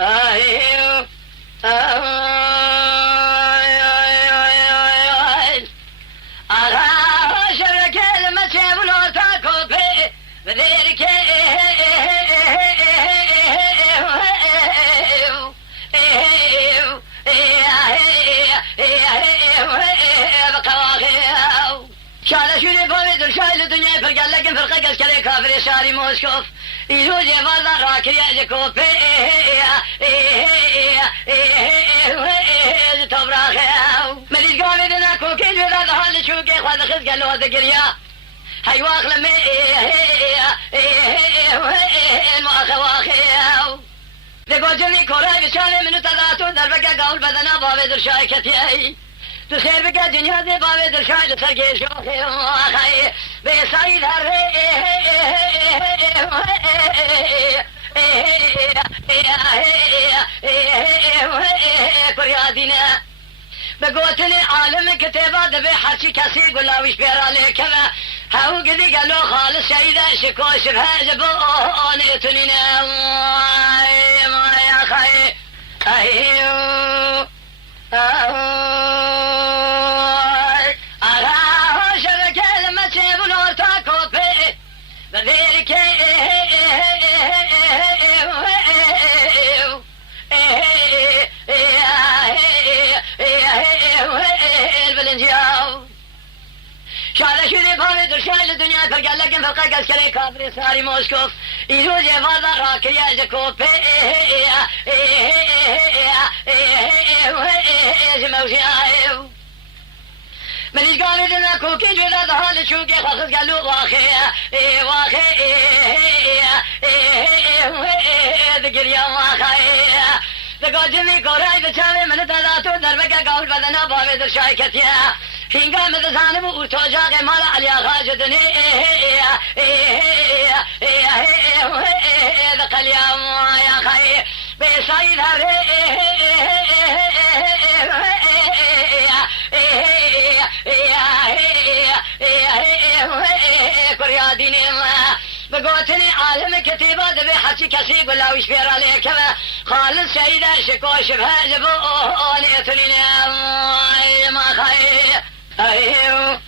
آهیو آها شبکه مچه بلو تا کپه بدیر که شاله شوری باوی در شایل دنیای پر گل لکن فرقه گز کلی کافر شاری موسکوف ایلو جوازا راکری از کوپه ملیز گاوی دنا کوکیل ویدا ده حال شوکی خواد خز گلو از گریا هی واخل می مؤخواخی دگو جنی کورای بشانه منو تداتو در بگه گاول بدنا باوی در شای کتی تو خیر بگه جنیا ده باوی در شای در سرگی شوخی آخی بیسایی در کریادینه بگوتن عالم کتابا دبی حرچی کسی گلاویش بیراله کمه هاو قدی قالو خالص شایده شکوش بهجبو آنه تنینه مایا خی ایو آها شبکه مچه بلور تا کوپه بدیر که شاله شوری باوی در شایل دنیا پر گل لکن فرقه گز کلی کافر ساری موسکوف ایرو جوازا راکری از کوپه ملیز گاوی دنا کوکی جودا ده حال چوکی خواخز گلو واخی دگریا واخی دگو جمی کورای بچاوی من تداتو در بگه گاول بدنا باوی در شای کتیه هنگا مدزانم ارتو جاق مالا علی آقا جدنی دقلیا مایا خی بیسایی در کریادینی بگوتنی عالم کتیبا دبی حچی کسی گلاویش بیراله کمه خالص شایده شکوش بهجبو آنه تنینه ما خی ایو